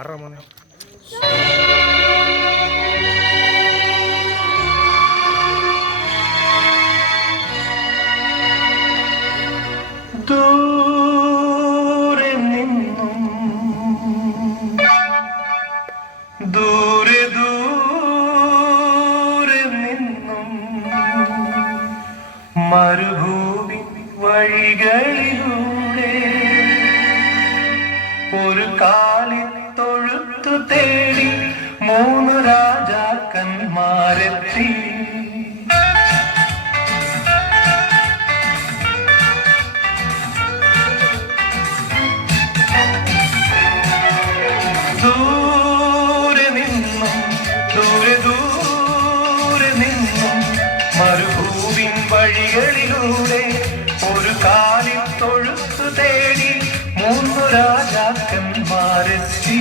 ആറാമോനെ ദൂരെ നിന്നും ദൂരെ ദൂരെ നിന്നും മരുഭൂമി വഴികളിലൂടെ ഒരു കാലിത്തൊഴുത്തു തേടി മൂന്നു രാജാക്കന്മാരെത്തി. ദൂരെ നിന്നും ദൂരെ ദൂരെ നിന്നും മരുഭൂവിൻ വഴികളിലൂടെ ഒരു കാലിത്തൊഴുത്തു തേടി മൂന്നു രാജാക്കന്മാരെത്തി.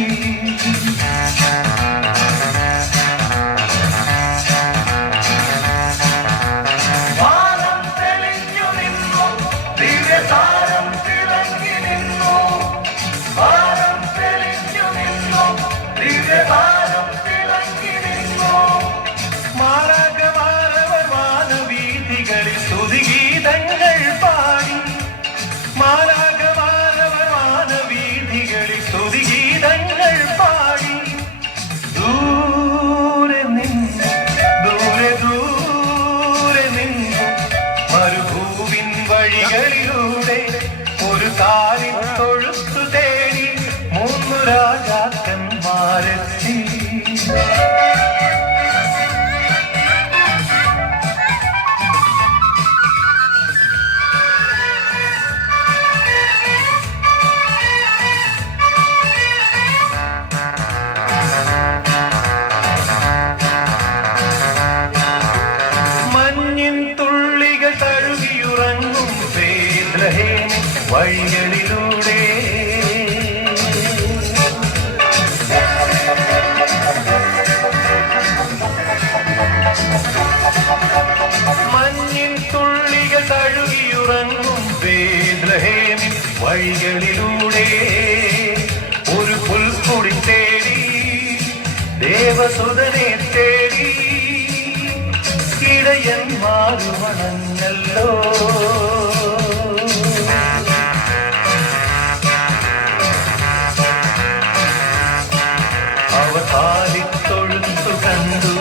വാനം തെളിഞ്ഞു നിന്നു, ദിവ്യതാരം തിളങ്ങി നിന്നു. വാനം തെളിഞ്ഞു നിന്നു, ദിവ്യതാരം തിളങ്ങി നിന്നു. മാരകമാരവർ വാനവീഥികളിൽ സ്തുതിഗീതങ്ങൾ പാടി. മാരകമാരവർ വാനവീഥികളിൽ സ്തുതിഗീതങ്ങൾ പാടി. ദൂരെ നിന്ന് ദൂരെ ദൂരെ നിന്ന് മരുഭൂവിൻ വഴികളിലൂടെ ഒരു കാലിത്തൊഴുത്തു തേടി മൂന്നു രാജാക്കന്മാരെത്തി. മഞ്ഞിൻ തുള്ളികൾ തഴുകിയുറങ്ങും ബേത്ലഹേം വഴികളിലൂടെ മഞ്ഞിൻ തുള്ളികൾ തഴുകിയുറങ്ങും ബേത്ലഹേം വഴികളിലൂടെ ഒരു പുൽക്കൊടി തേടി ദേവസുതനെ തേടി ഇടയന്മാരുമണഞ്ഞല്ലോ. അവർ കാലിത്തൊഴുത്തു കണ്ടു,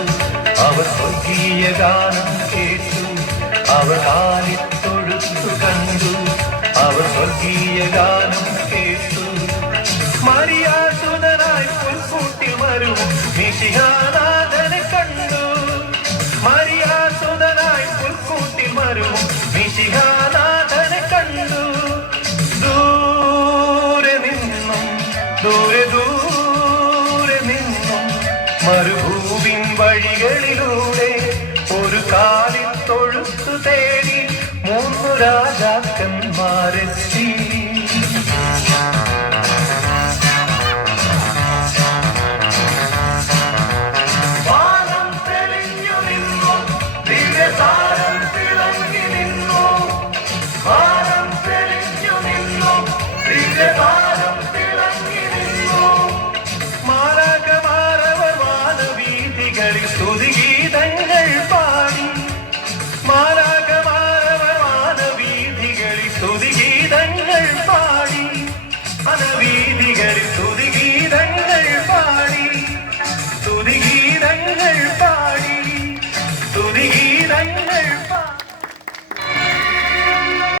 അവർ സ്വർഗീയ ഗാനം കേട്ടു. അവർ കാലിത്തൊഴുത്തു കണ്ടു, അവർ സ്വർഗീയ ഗാനം കേട്ടു. മറിയാസുതനായി പുൽക്കൂട്ടിൽ വരും മിശിഹാനാഥനെ കണ്ടു. മറിയാസുതനായി പുൽക്കൂട്ടിൽ വരും മിശിഹാനാഥനെ കണ്ടു. ദൂരെ നിന്നും ദൂരെ ദൂരെ നിന്നും മരുഭൂവിൻ വഴികളിലൂടെ ഒരു കാലിത്തൊഴുത്തു തേടി മൂന്നു രാജാക്കന്മാരെത്തി.